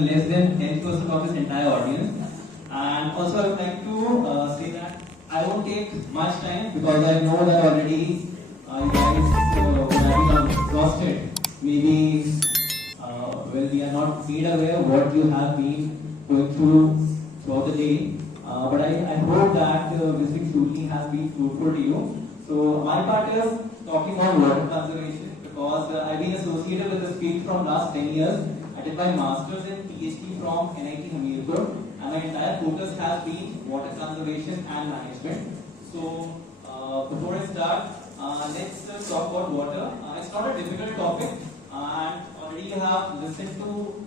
even less than 10% of this entire audience. And also I would like to say that I won't take much time because I know that already you guys have become exhausted. Maybe well, we are not made aware of what you have been going through throughout the day. But I hope that this week truly has been fruitful to you. So my part is talking on water conservation because I've been associated with this field from last 10 years. I did my master's and PhD from NIT Hamirpur, and my entire focus has been water conservation and management. So before I start, let's talk about water. It's not a difficult topic, and already you have listened to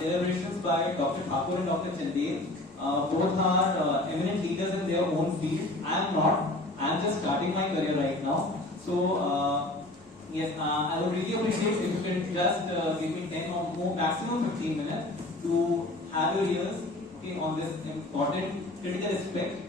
deliberations by Dr. Thakur and Dr. Chandel. Both are eminent leaders in their own field. I am not. I am just starting my career right now. So yes, I would really appreciate if you can just give me 10 or more, maximum 15 minutes to have your ears on this important critical aspect.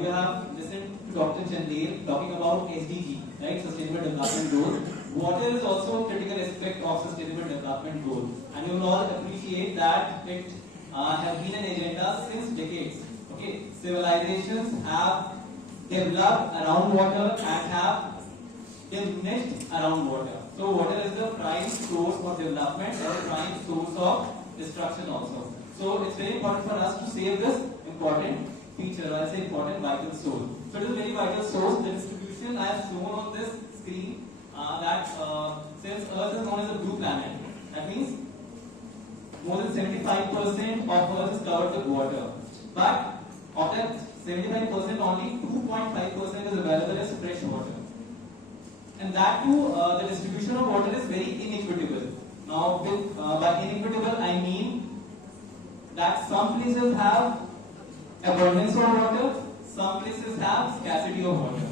You have listened to Dr. Chandel talking about SDG, right? Sustainable Development Goals. Water is also a critical aspect of Sustainable Development Goals, and you will all appreciate that it has been an agenda since decades. Okay, civilizations have developed around water and have diminished around water. So water is the prime source of development or prime source of destruction also. So it's very important for us to save this important feature, or I say important vital source. So it is a very vital source. The distribution I have shown on this screen that since Earth is known as a blue planet, that means more than 75% of Earth is covered with water. But of that 75%, only 2.5% is available as fresh water. And that too, the distribution of water is very inequitable. Now, by inequitable, I mean that some places have abundance of water, some places have scarcity of water.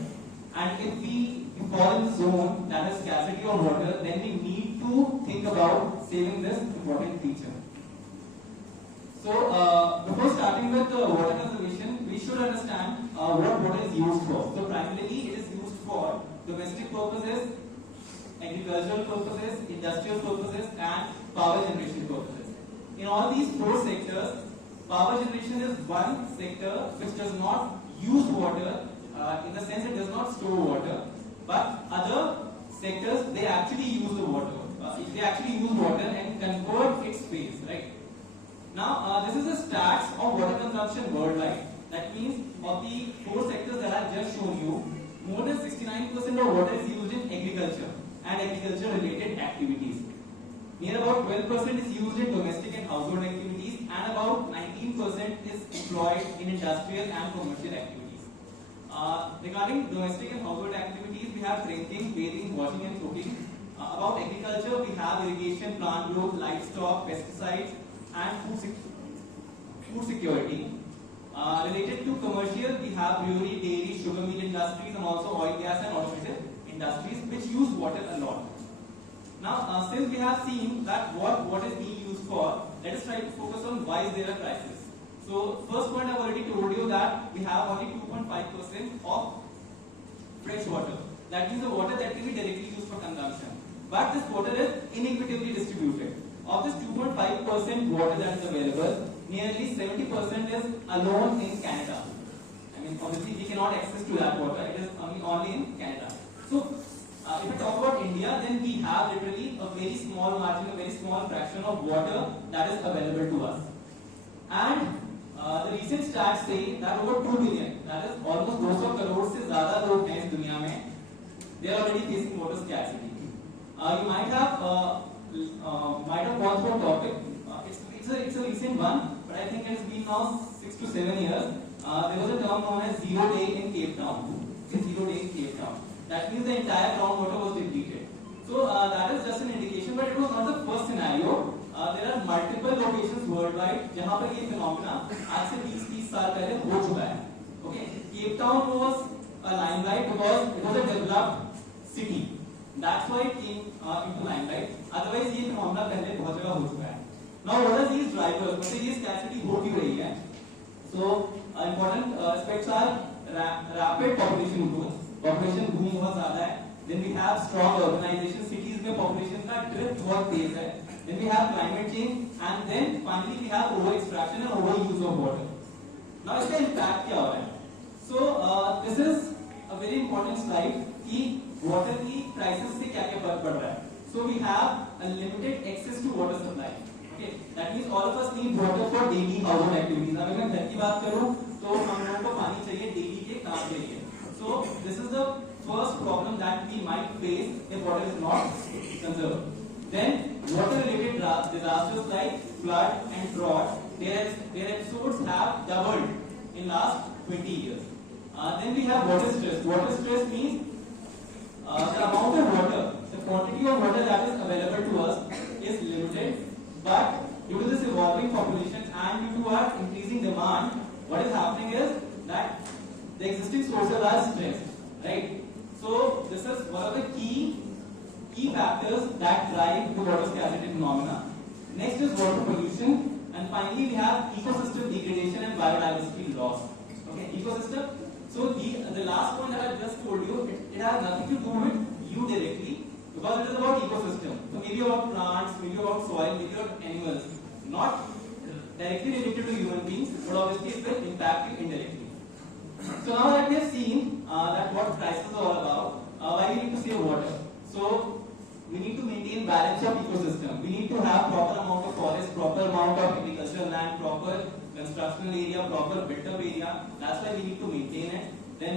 And if we fall in the zone that has scarcity of water, then we need to think about saving this important feature. So, before starting with water conservation, we should understand what water is used for. So, primarily it is used for domestic purposes, agricultural purposes, industrial purposes, and power generation purposes. In all these four sectors, power generation is one sector which does not use water in the sense it does not store water, but other sectors, they actually use the water. They actually use water and convert its space, right? Now, this is the stats of water consumption worldwide. That means of the four sectors that I have just shown you, more than 69% of water is used in agriculture and agriculture related activities. Near about 12% is used in domestic and household activities, and about 19% is employed in industrial and commercial activities. Regarding domestic and household activities, we have drinking, bathing, washing and cooking. About agriculture, we have irrigation, plant growth, livestock, pesticides and food security. Related to commercial, we have brewery, dairy, sugar mill industries, and also oil, gas and automotive industries which use water a lot. Now, since we have seen that what is being used for, let us try to focus on why is there a crisis. So, first point I have already told you that we have only 2.5% of fresh water. That means the water that can be directly used for consumption. But this water is inequitably distributed. Of this 2.5% water that is available, nearly 70% is alone in Canada. I mean, obviously we cannot access to that water. It is only in Canada. So, if we talk about India, then we have literally a very small margin, a very small fraction of water that is available to us. And the recent stats say that over 2 billion, that is almost 200 crore से ज़्यादा लोग हैं इस दुनिया में, they are already facing water scarcity. You might have gone through a topic. It's a recent one, but I think it has been now 6 to 7 years. There was a term known as 0 day in Cape Town. It's 0 day in Cape Town. That means the entire groundwater was depleted. So that is just an indication, but it was not the first scenario. There are multiple locations worldwide जहाँ पर ये phenomena आज से 20-30 साल पहले हो चुका है. Okay, Cape Town was a limelight because it was a developed city. That's why it came into limelight. Otherwise ये phenomena पहले बहुत जगह हो चुका है. Now what are these drivers? मतलब ये scarcity हो क्यों रही है? So important aspects are rapid population growth. Population boom बहुत ज़्यादा है. Then we have strong urbanization. Cities में population का drift बहुत तेज है. then we have climate change, and then finally we have over extraction and overuse of water. Now इसका impact क्या हो रहा है? So this is a very important slide कि water की crisis से क्या क्या फर्क पड़ रहा है. So we have a limited access to water supply. Okay, that means all of us need water for daily household activities. अगर मैं घर की बात करूँ तो हम लोगों को पानी चाहिए daily के काम के लिए. So this is the first problem that we might face if water is not conserved. Then water-related disasters like flood and drought, their episodes have doubled in last 20 years. Then we have water stress. Water stress means the amount of water, the quantity of water that is available to us is limited, but due to this evolving population and due to our increasing demand, what is happening is that the existing sources are stressed, right? So this is one of the key factors that drive the water scarcity phenomena. Next is water pollution, and finally we have ecosystem degradation and biodiversity loss. Okay, ecosystem. So the last point that I just told you, it has nothing to do with you directly because it is about ecosystem. So maybe about plants, maybe about soil, maybe about animals, not directly related to human beings, but obviously it will impact you indirectly. So now that we have seen that what crisis is all about, why we need to save water. So we need to maintain balance of ecosystem. We need to have proper amount of forest, proper amount of agricultural land, proper constructional area, proper built-up area. That's why we need to maintain it. Then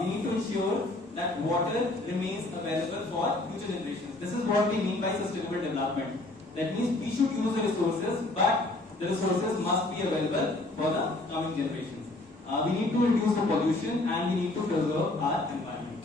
we need to ensure that water remains available for future generations. This is what we mean by sustainable development. That means we should use the resources, but the resources must be available for the coming generations. We need to reduce the pollution and we need to preserve our environment.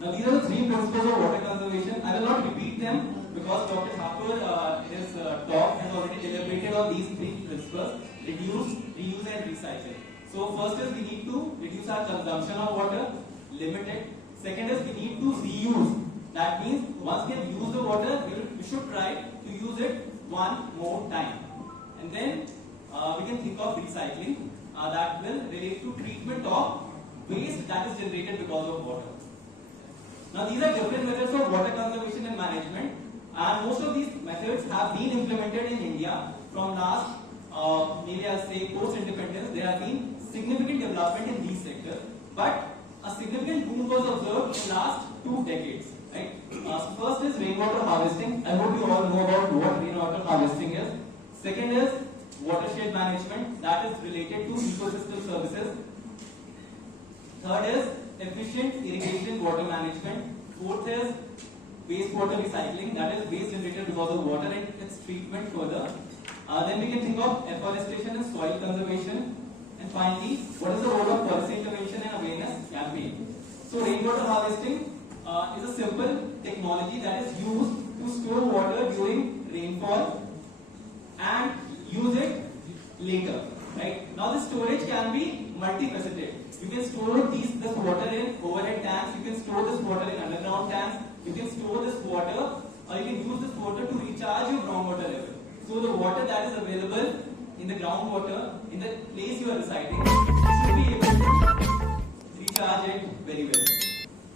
Now these are the three principles of water conservation. I will not repeat them because Dr. Thakur, his talk has already elaborated on these three principles: reduce, reuse and recycle. So first is we need to reduce our consumption of water, limit it. Second is we need to reuse. That means once we have used the water, we should try to use it one more time. And then we can think of recycling that will relate to treatment of waste that is generated because of water. Now these are different methods of water conservation and management, and most of these methods have been implemented in India from last, maybe I'll say post-independence. There have been significant development in these sectors, but a significant boom was observed in last 2 decades. Right? First is rainwater harvesting. I hope you all know about what rainwater harvesting is. Second is watershed management, that is related to ecosystem services. Third is efficient irrigation water management. Fourth is wastewater recycling, that is waste generated because of water and its treatment further. Then we can think of afforestation and soil conservation. And finally, what is the role of policy intervention and awareness campaign? So rainwater harvesting is a simple technology that is used to store water during rainfall and use it later. Right? Now the storage can be multifaceted. You can store this water in overhead tanks, you can store this water in underground tanks, you can store this water or you can use this water to recharge your groundwater level. So the water that is available in the groundwater, in the place you are residing, you should be able to recharge it very well.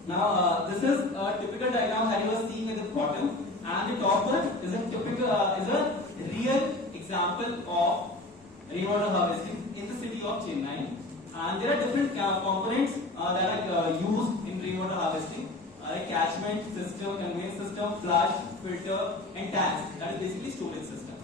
Now this is a typical diagram that you are seeing at the bottom, and the top one is a real example of rainwater harvesting in the city of Chennai. And there are different components that are used in rainwater harvesting, like catchment system, conveyance system, flush, filter, and tanks. That is basically storage system.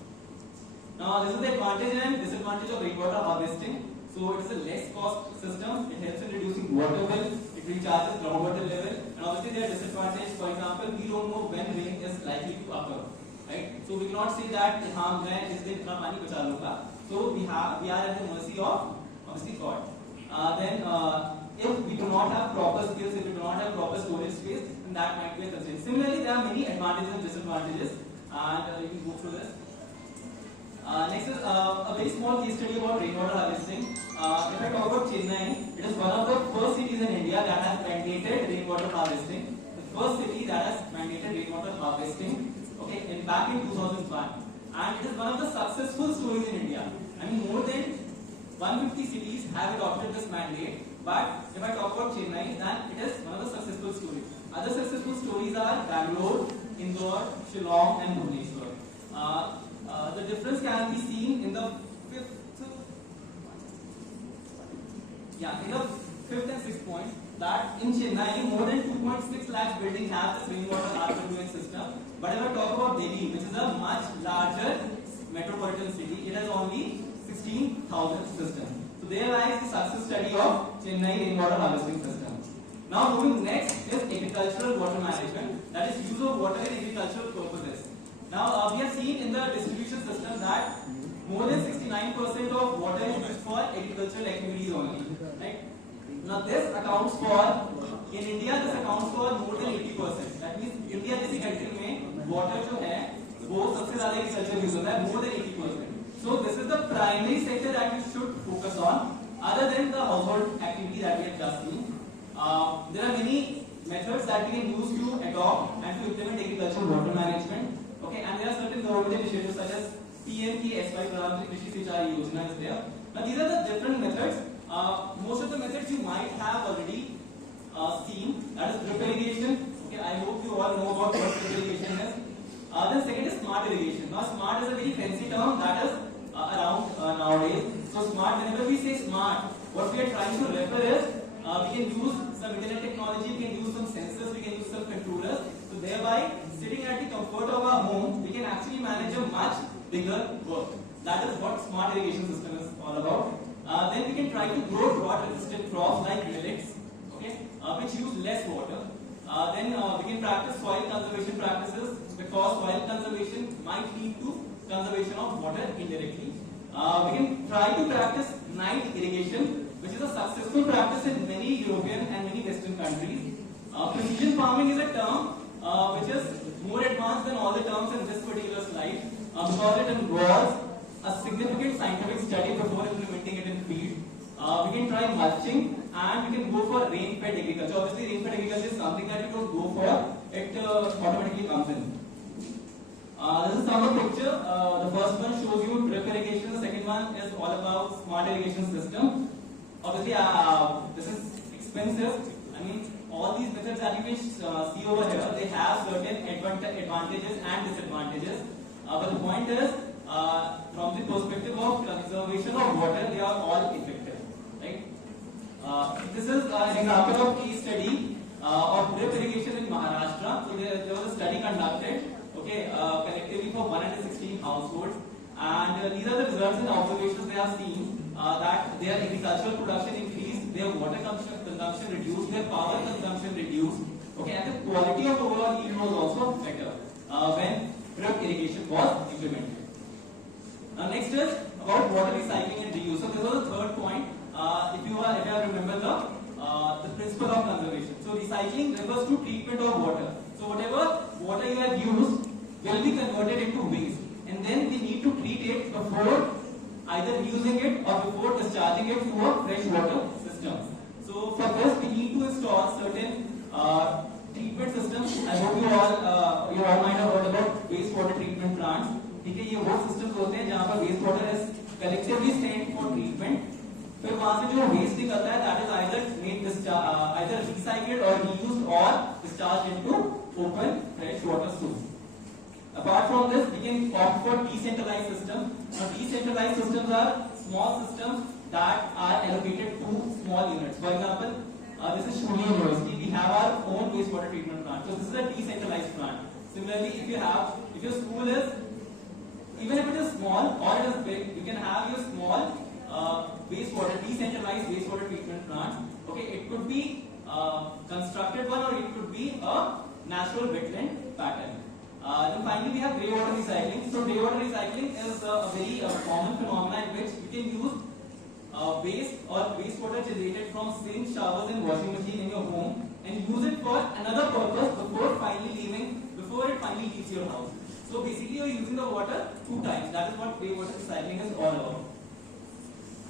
Now this is the advantage and disadvantage of rainwater harvesting. So it is a less cost system. It helps in reducing water bill. It recharges groundwater level. And obviously there are disadvantages. For example, we don't know when rain is likely to occur. Right? So we cannot say that मैं इस दिन इतना पानी बचा लूँगा. So we are at the mercy of obviously God. Then if we do not have proper skills, if we do not have proper storage space, then that might be a constraint. Similarly, there are many advantages and disadvantages, and you can go through this. Next is a very small case study about rainwater harvesting. If I talk about Chennai, it is one of the first cities in India that has mandated rainwater harvesting. The first city that has mandated rainwater harvesting, okay, back in 2001. And it is one of the successful stories in India. I mean, more than 150 cities have adopted this mandate. But if I talk about Chennai, then it is one of the successful stories. Other successful stories are Bangalore, Indore, Shillong, and Bhubaneswar. The difference can be seen in the fifth and sixth point, that in Chennai more than 2.6 lakh buildings have this rainwater harvesting system. But if I talk about Delhi, which is a much larger metropolitan city, it has only 16,000 systems. So there lies the success study of Chennai rainwater harvesting system. Now moving next is agricultural water management, that is use of water in agricultural purposes. Now we have seen in the distribution system that more than 69% of water is used for agricultural activities only. Right? Now this accounts for, in India this accounts for more than 80%. That means India जैसी country में water जो है वो सबसे ज़्यादा agriculture use होता है, more than 80%. So this is the primary sector that you should focus on, other than the household activity that we have just seen. There are many methods that we can use to adopt and to implement agricultural water management. Okay, and there are certain government initiatives such as PM Ki SY Pradhan Mantri Krishi Sinchai Yojana is there. Now these are the different methods. Most of the methods you might have already seen. That is drip irrigation. Okay, I hope you all know about what drip irrigation is. Then second is smart irrigation. Now smart is a very fancy term that is around nowadays. So smart, whenever we say smart, what we are trying to refer is we can use some internet technology, we can use some sensors, we can use some controllers. So thereby, sitting at the comfort of our home, we can actually manage a much bigger work. That is what smart irrigation system is all about. Then we can try to grow drought-resistant crops like millets, okay, which use less water. Then we can practice soil conservation practices, because soil conservation might lead to conservation of water indirectly. We can try to practice night irrigation, which is a successful practice in many European and many Western countries. Precision farming is a term which is more advanced than all the terms in this particular slide, because it involves a significant scientific study before implementing it in field. We can try mulching, and we can go for rain-fed agriculture. Obviously, rain-fed agriculture is something that you don't go for, it automatically comes in. This is some of the picture. The first one shows you drip irrigation, the second one is all about smart irrigation system. Obviously, this is expensive. I mean, all these methods that you can see over here, they have certain advantages and disadvantages. But the point is, from the perspective of conservation of water, they are all effective. Right? This is an example of case study of drip irrigation in Maharashtra. So there was a study conducted, okay, collectively for 116 households, and these are the results and observations they have seen. That their agricultural production increased, their water consumption reduced, their power consumption reduced, okay, and the quality of overall yield was also better when drip irrigation was implemented. Next is about water recycling and reuse. So this was the third point. If you remember the principle of conservation. So recycling refers to treatment of water. So whatever water you have used will be converted into waste, and then we need to treat it before either using it or before discharging it to a fresh water system. So for this we need to install certain treatment systems. I hope you all might have heard about wastewater treatment plants. ठीक है, ये वो systems होते हैं जहाँ पर waste water is collectively sent for treatment. फिर वहाँ से जो waste निकलता है, that is either recycled or reused or discharged into open fresh water source. Apart from this, we can opt for decentralized systems. Now, decentralized systems are small systems that are allocated to small units. For example, this is Shuli University. We have our own wastewater treatment plant. So this is a decentralized plant. Similarly, if your school is, even if it is small or it is big, you can have your small decentralized wastewater treatment plant. Okay, it could be constructed one, or it could be a natural wetland pattern. Then finally we have grey water recycling. So grey water recycling is a very common phenomenon in which you can use waste or wastewater generated from sink, showers and washing machine in your home and use it for another purpose before it finally leaves your house. So basically you are using the water two times. That is what grey water recycling is all about.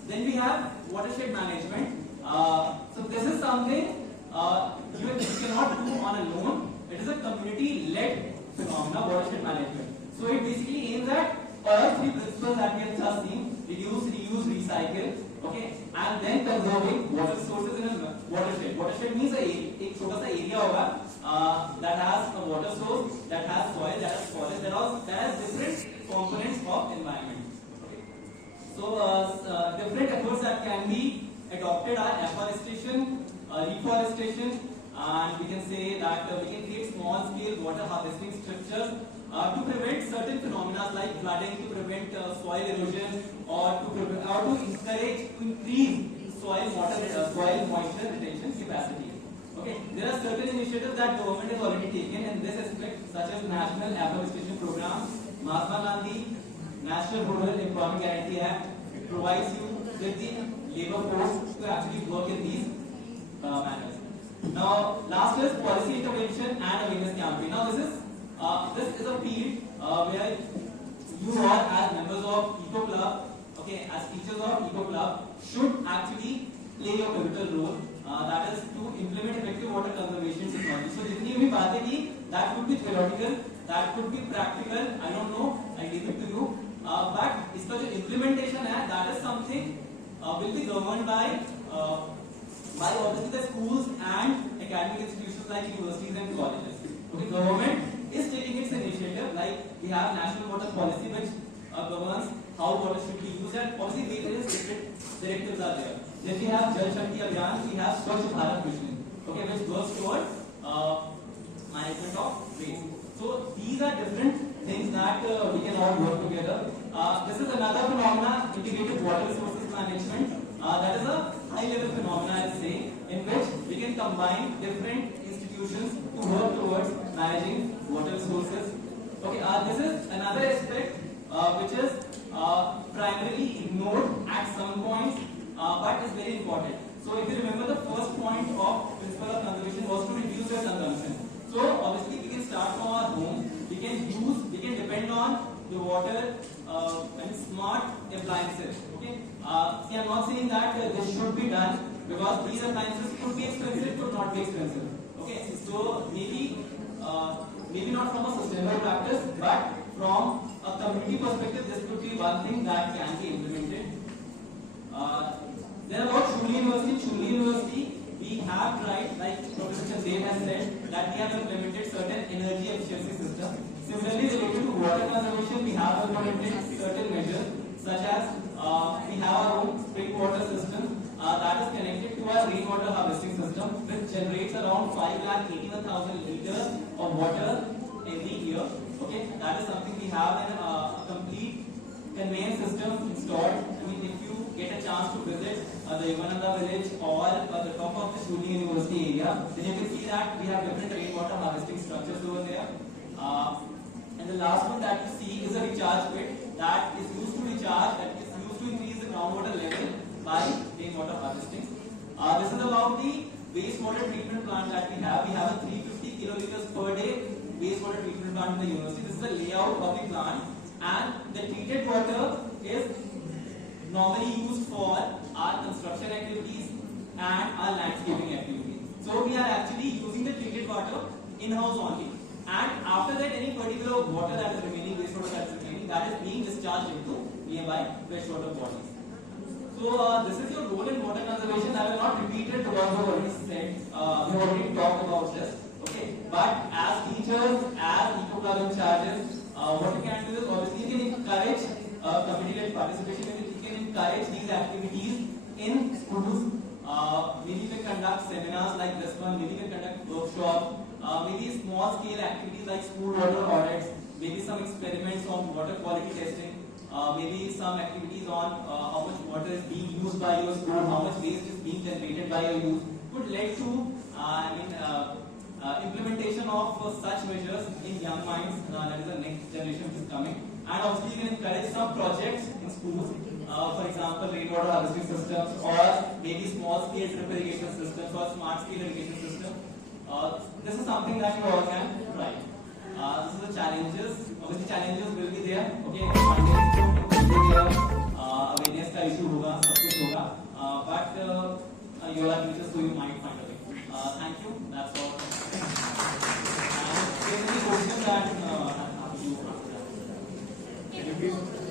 Then we have watershed management. So this is something you cannot do on a loan. It is a community-led phenomena, watershed management. So it basically aims at all three principles that we have just seen: reduce, reuse, recycle. Okay, and then conserving water sources in a watershed. Watershed means एक छोटा सा area होगा that has a water source, that has soil, that has forest, that has different Different efforts that can be adopted are afforestation, reforestation, and we can say that we can create small-scale water harvesting structures to prevent certain phenomena like flooding, to prevent soil erosion, or to increase soil moisture retention capacity. Okay, there are certain initiatives that government has already taken in this aspect, such as National Afforestation Program, Mahatma Gandhi National Rural Employment Guarantee Act. It provides you with the labor force to actually work in these manners. Now, last is policy intervention and awareness campaign. Now, this is a field where you all, as members of Eco Club, okay, as teachers of Eco Club, should actually play a pivotal role. That is to implement effective water conservation technology. So, जितनी भी बातें की, that could be theoretical, that could be practical. I don't know. I leave it to you. But इसका जो implementation है, that is something will be governed by obviously the schools and academic institutions like universities and colleges. Okay, government is taking its initiative. Like we have national water policy which governs how water should be used, and obviously various different directives are there. Then we have Jal Sankat Abhiyan, we have Swachh Bharat mission, okay, which goes towards management of waste. So these are different things that we can all work together. This is another phenomena, integrated water resources management. That is a high-level phenomena, I'll say, in which we can combine different institutions to work towards managing water resources. Okay, this is another aspect which is primarily ignored at some points, but is very important. So if you remember, the first point of principle of conservation was to reduce your consumption. So obviously we can start from our home. We can depend on the water and smart appliances. Okay. See, I'm not saying that this should be done because these appliances could be expensive, could not be expensive. Okay. So maybe not from a sustainable practice, but from a community perspective, this could be one thing that can be implemented. Then about Chuli University, we have tried, like Professor Chandev has said, that we have implemented certain energy efficiency systems. Similarly, related to water conservation, we have implemented certain measures, such as we have our own spring water system that is connected to our rainwater harvesting system, which generates around 5,81,000 liters of water every year. Okay, that is something we have in a complete conveyance system installed. I mean, if you get a chance to visit the Vivad village or the top of the Sindhu University area, then you can see that we have different rainwater harvesting structures over there. And the last one that you see is a recharge pit that is used to recharge, that is used to increase the groundwater level by rainwater harvesting. This is about the wastewater treatment plant that we have. We have a 350 kiloliters per day wastewater treatment plant in the university. This is the layout of the plant, and the treated water is normally used for our construction activities and our landscaping activities. So we are actually using the treated water in-house only. And after that, any particular water that is remaining, wastewater that is remaining, that is being discharged into nearby freshwater bodies. So this is your role in water conservation. I will not repeat it because we have already said, we have already talked about this. Okay, but as teachers, as Eco Club in charges, what you can do is obviously you can encourage community-led participation. You can encourage these activities in schools. Maybe you can conduct seminars like this one. Maybe you can conduct workshops. Maybe small-scale activities like school water audits. Maybe some experiments on water quality testing. Maybe some activities on how much water is being used by your school, how much waste is being generated by your youth, could lead to implementation of such measures in young minds. That is the next generation which is coming. And obviously you can encourage some projects in schools. For example, rainwater harvesting systems, or maybe small-scale drip irrigation systems, or smart-scale irrigation systems. This is something that you all can try. This is the challenges. Obviously, challenges will be there. Okay, funding will be there. Awareness का issue होगा, सब कुछ होगा. But you are teachers, so you might find a way. Thank you. That's all. And if there is any question that you